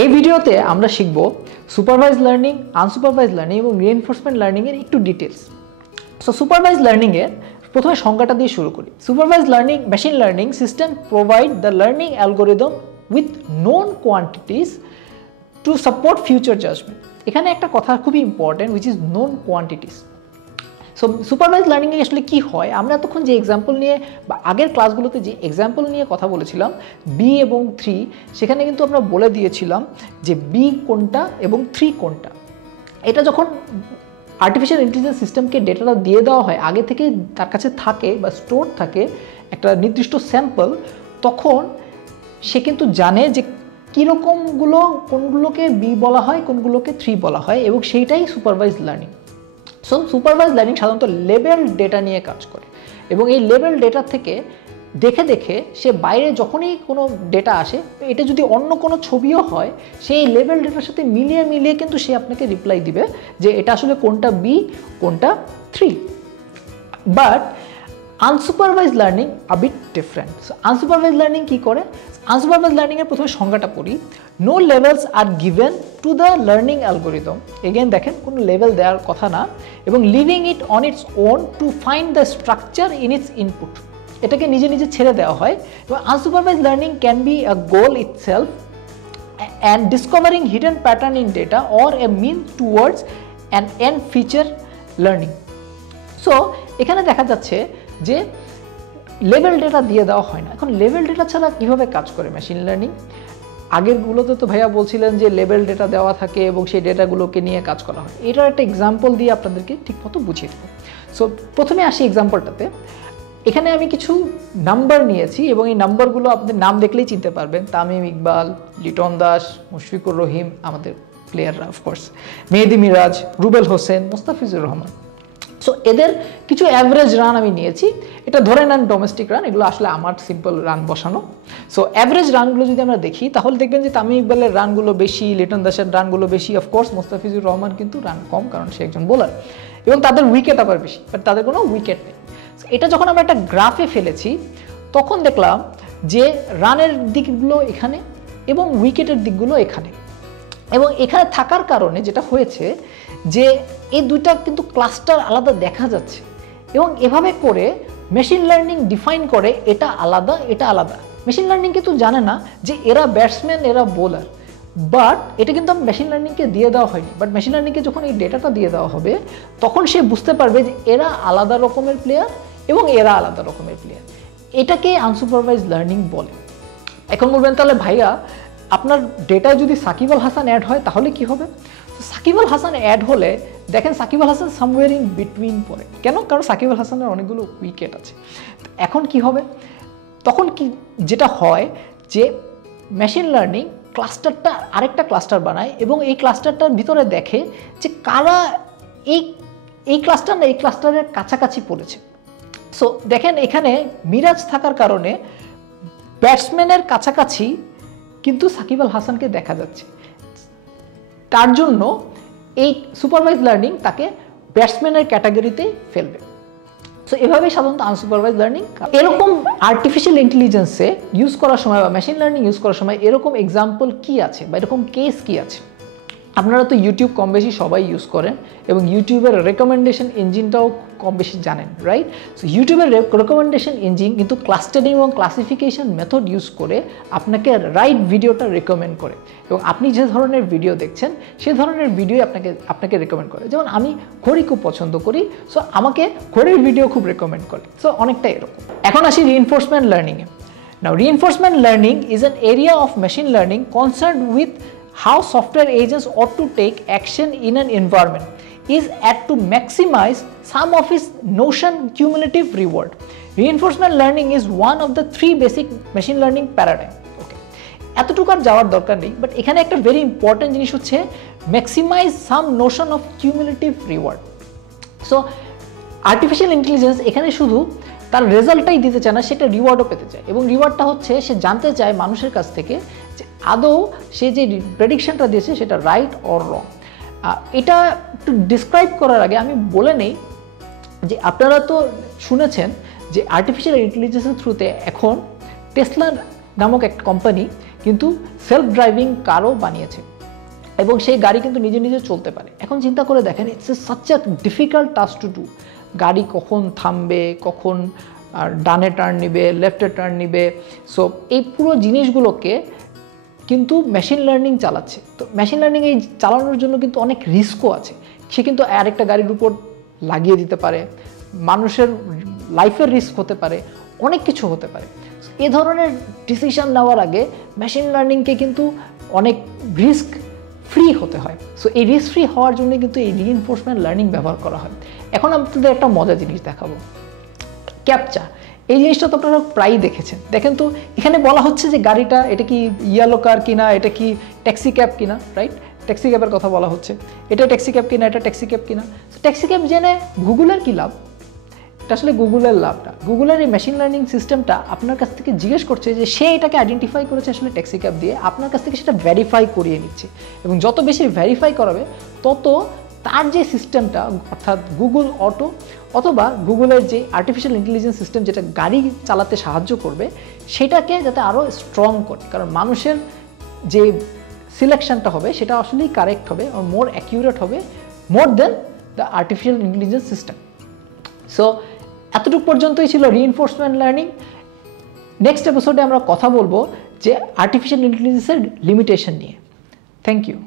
এই ভিডিওতে আমরা শিখব সুপারভাইজ লার্নিং, আনসুপারভাইজ লার্নিং এবং রিইনফোর্সমেন্ট লার্নিং এর একটু ডিটেইলস। সো সুপারভাইজ লার্নিং এর প্রথমে সংজ্ঞাটা দিয়ে শুরু করি। Supervise learning, machine learning system provide the learning algorithm with known quantities to support future judgement. এখানে একটা কথা খুবই important, which is known quantities. So supervise লার্নিংয়ে আসলে কী হয়, আমরা এতক্ষণ যে এক্সাম্পল নিয়ে বা আগের ক্লাসগুলোতে যে এক্সাম্পল নিয়ে কথা বলেছিলাম বি এবং 3, সেখানে কিন্তু আমরা বলে দিয়েছিলাম যে বি কোনটা এবং 3 কোনটা। এটা যখন আর্টিফিশিয়াল ইন্টেলিজেন্স সিস্টেমকে ডেটাটা দিয়ে দেওয়া হয়, আগে থেকে তার কাছে থাকে বা স্টোর থাকে একটা নির্দিষ্ট স্যাম্পল, তখন সে কিন্তু জানে যে কীরকমগুলো, কোনগুলোকে বি বলা হয়, কোনগুলোকে 3 বলা হয়, এবং সেইটাই supervise learning. So supervise learning সাধারণত লেবেল ডেটা নিয়ে কাজ করে, এবং এই লেবেল ডেটা থেকে দেখে দেখে সে বাইরে যখনই কোনো ডেটা আসে, এটা যদি অন্য কোনো ছবিও হয়, সেই লেবেল ডেটার সাথে মিলিয়ে মিলিয়ে কিন্তু সে আপনাকে রিপ্লাই দিবে যে এটা আসলে কোনটা বি, কোনটা 3। But unsupervise learning a bit different. So unsupervise learning কী করে? আনসুপারভাইজ লার্নিংয়ের প্রথমে সংজ্ঞাটা পড়ি। No labels are given to the learning algorithm. Again দেখেন, কোনো লেভেল দেওয়ার কথা না, এবং leaving it on its own to find the structure in its input. এটাকে নিজে নিজে ছেড়ে দেওয়া হয়। এবং unsupervise learning can be a goal itself and discovering hidden pattern in data or a mean towards an end feature learning. So এখানে দেখা যাচ্ছে যে লেভেল ডেটা দিয়ে দেওয়া হয় না। এখন লেভেল ডেটা ছাড়া কীভাবে কাজ করে মেশিন লার্নিং? আগেরগুলোতে তো ভাইয়া বলছিলেন যে লেভেল ডেটা দেওয়া থাকে এবং সেই ডেটাগুলোকে নিয়ে কাজ করা হয়। এটার একটা এক্সাম্পল দিয়ে আপনাদেরকে ঠিকমতো বুঝিয়ে দেবো। সো প্রথমে আসি এক্সাম্পলটাতে। এখানে আমি কিছু নাম্বার নিয়েছি, এবং এই নাম্বারগুলো আপনাদের নাম দেখলেই চিনতে পারবেন। তামিম ইকবাল, লিটন দাস, মুশফিকুর রহিম, আমাদের প্লেয়াররা অফকোর্স, মেহেদি মিরাজ, রুবেল হোসেন, মোস্তাফিজুর রহমান। সো এদের কিছু অ্যাভারেজ রান আমি নিয়েছি। এটা ধরে নেন ডোমেস্টিক রান, এগুলো আসলে আমার সিম্পল রান বসানো। সো অ্যাভারেজ রানগুলো যদি আমরা দেখি, তাহলে দেখবেন যে তামিম ইকবালের রানগুলো বেশি, লিটন দাসের রানগুলো বেশি। অফকোর্স মোস্তাফিজুর রহমান কিন্তু রান কম, কারণ সে একজন বোলার, এবং তাদের উইকেট আবার বেশি, বাট তাদের কোনো উইকেট নেই। এটা যখন আমরা একটা গ্রাফে ফেলেছি, তখন দেখলাম যে রানের দিকগুলো এখানে এবং উইকেটের দিকগুলো এখানে। এবং এখানে থাকার কারণে যেটা হয়েছে যে এই দুইটা কিন্তু ক্লাস্টার আলাদা দেখা যাচ্ছে, এবং এভাবে করে মেশিন লার্নিং ডিফাইন করে এটা আলাদা, এটা আলাদা। মেশিন লার্নিং কিন্তু জানে না যে এরা ব্যাটসম্যান, এরা বোলার, বাট এটা কিন্তু মেশিন লার্নিংকে দিয়ে দেওয়া হয়নি। বাট মেশিন লার্নিংকে যখন এই ডেটাটা দিয়ে দেওয়া হবে, তখন সে বুঝতে পারবে যে এরা আলাদা রকমের প্লেয়ার এবং এরা আলাদা রকমের প্লেয়ার। এটাকে আনসুপারভাইজ লার্নিং বলে। এখন বলবেন তাহলে ভাইয়া, আপনার ডেটায় যদি সাকিব আল হাসান অ্যাড হয় তাহলে কি হবে? সাকিব আল হাসান অ্যাড হলে দেখেন Shakib Al Hasan somewhere in between পড়ে। কেন? কারণ সাকিব আল হাসানের অনেকগুলো উইকেট আছে। এখন কি হবে? তখন কি যেটা হয় যে মেশিন লার্নিং ক্লাস্টারটা আরেকটা ক্লাস্টার বানায়, এবং এই ক্লাস্টারটার ভিতরে দেখে যে কারা এই ক্লাস্টার না এই ক্লাস্টারের কাছাকাছি পড়েছে। সো দেখেন এখানে মিরাজ থাকার কারণে ব্যাটসম্যানের কাছাকাছি কিন্তু সাকিব আল হাসানকে দেখা যাচ্ছে। তার জন্য এই সুপারভাইজ লার্নিং তাকে ব্যাটসম্যানের ক্যাটাগরিতে ফেলবে। সো এভাবেই সাধারণত আনসুপারভাইজ লার্নিং। এরকম আর্টিফিশিয়াল ইন্টেলিজেন্সে ইউজ করার সময় বা মেশিন লার্নিং ইউজ করার সময় এরকম এক্সাম্পল কি আছে বা এরকম কেস কি আছে? আপনারা তো ইউটিউব কম বেশি সবাই ইউজ করেন, এবং ইউটিউবের রেকমেন্ডেশন ইঞ্জিনটাও কম বেশি জানেন, রাইট? সো ইউটিউবের রেকমেন্ডেশন ইঞ্জিন কিন্তু ক্লাস্টারিং এবং ক্লাসিফিকেশন মেথড ইউজ করে আপনাকে রাইট ভিডিওটা রেকমেন্ড করে, এবং আপনি যে ধরনের ভিডিও দেখছেন সে ধরনের ভিডিও আপনাকে রেকমেন্ড করে। যেমন আমি ঘড়ি খুব পছন্দ করি, সো আমাকে ঘড়ির ভিডিও খুব রেকমেন্ড করে। সো অনেকটা এরকম। এখন আসি রিইনফোর্সমেন্ট লার্নিংয়ে। Now reinforcement learning is an area of machine learning concerned with how software agents ought to take action in an environment is at to maximize some of its notion cumulative reward. Reinforcement learning is one of the 3 basic machine learning paradigm. Okay, এতটুকু আর যাওয়ার দরকার নেই, but এখানে একটা very important জিনিস হচ্ছে maximize some notion of cumulative reward. So artificial intelligence এখানে শুধু তার রেজাল্টটাই দিতে চায় না, সেটা রিওয়ার্ডও পেতে চায়, এবং রিওয়ার্ডটা হচ্ছে সে জানতে চায় মানুষের কাছ থেকে যে আদৌ সে যে প্রেডিকশনটা দিয়েছে সেটা রাইট অর রং। এটা একটু ডিসক্রাইব করার আগে আমি বলে নেই যে আপনারা তো শুনেছেন যে আর্টিফিশিয়াল ইন্টেলিজেন্সের থ্রুতে এখন টেসলা নামক একটা কোম্পানি কিন্তু সেলফ ড্রাইভিং কারও বানিয়েছে এবং সেই গাড়ি কিন্তু নিজে নিজে চলতে পারে। এখন চিন্তা করে দেখেন, it's such a difficult task to do. গাড়ি কখন থামবে, কখন ডানে টার্ন নিবে, লেফটে টার্ন নিবে, সো এই পুরো জিনিসগুলোকে কিন্তু মেশিন লার্নিং চালাচ্ছে। তো মেশিন লার্নিং এই চালানোর জন্য কিন্তু অনেক রিস্কও আছে। সে কিন্তু আরেকটা গাড়ির উপর লাগিয়ে দিতে পারে, মানুষের লাইফের রিস্ক হতে পারে, অনেক কিছু হতে পারে। এ ধরনের ডিসিশন নেওয়ার আগে মেশিন লার্নিংকে কিন্তু অনেক রিস্ক ফ্রি হতে হয়। সো এই রিস্ক ফ্রি হওয়ার জন্য কিন্তু এই রিইনফোর্সমেন্ট লার্নিং ব্যবহার করা হয়। এখন আপনাদের একটা মজার জিনিস দেখাবো, ক্যাপচা। এই জিনিসটা তো আপনারা প্রায়ই দেখেছেন। দেখেন তো, এখানে বলা হচ্ছে যে গাড়িটা এটা কি ইয়েলো কার কিনা, এটা কি ট্যাক্সি ক্যাব কিনা, রাইট? ট্যাক্সি ক্যাবের কথা বলা হচ্ছে, এটা ট্যাক্সি ক্যাব কিনা, এটা ট্যাক্সি ক্যাব কিনা। ট্যাক্সি ক্যাব জেনে গুগলের কী লাভ? এটা আসলে গুগলের লাভটা, গুগলের এই মেশিন লার্নিং সিস্টেমটা আপনার কাছ থেকে জিজ্ঞেস করছে যে সে এটাকে আইডেন্টিফাই করেছে আসলে ট্যাক্সি ক্যাব দিয়ে, আপনার কাছ থেকে সেটা ভেরিফাই করিয়ে নিচ্ছে। এবং যত বেশি ভেরিফাই করাবে তত তার যে সিস্টেমটা, অর্থাৎ গুগল অটো অথবা গুগলের যে আর্টিফিশিয়াল ইন্টেলিজেন্স সিস্টেম যেটা গাড়ি চালাতে সাহায্য করবে, সেটাকে যাতে আরও স্ট্রং করে। কারণ মানুষের যে সিলেকশনটা হবে সেটা আসলেই কারেক্ট হবে, আর মোর অ্যাকিউরেট হবে, more than the artificial intelligence system. So এতটুকু পর্যন্তই ছিল রিইনফোর্সমেন্ট লার্নিং। নেক্সট এপিসোডে আমরা কথা বলবো যে আর্টিফিশিয়াল ইন্টেলিজেন্সের লিমিটেশন নিয়ে। Thank you.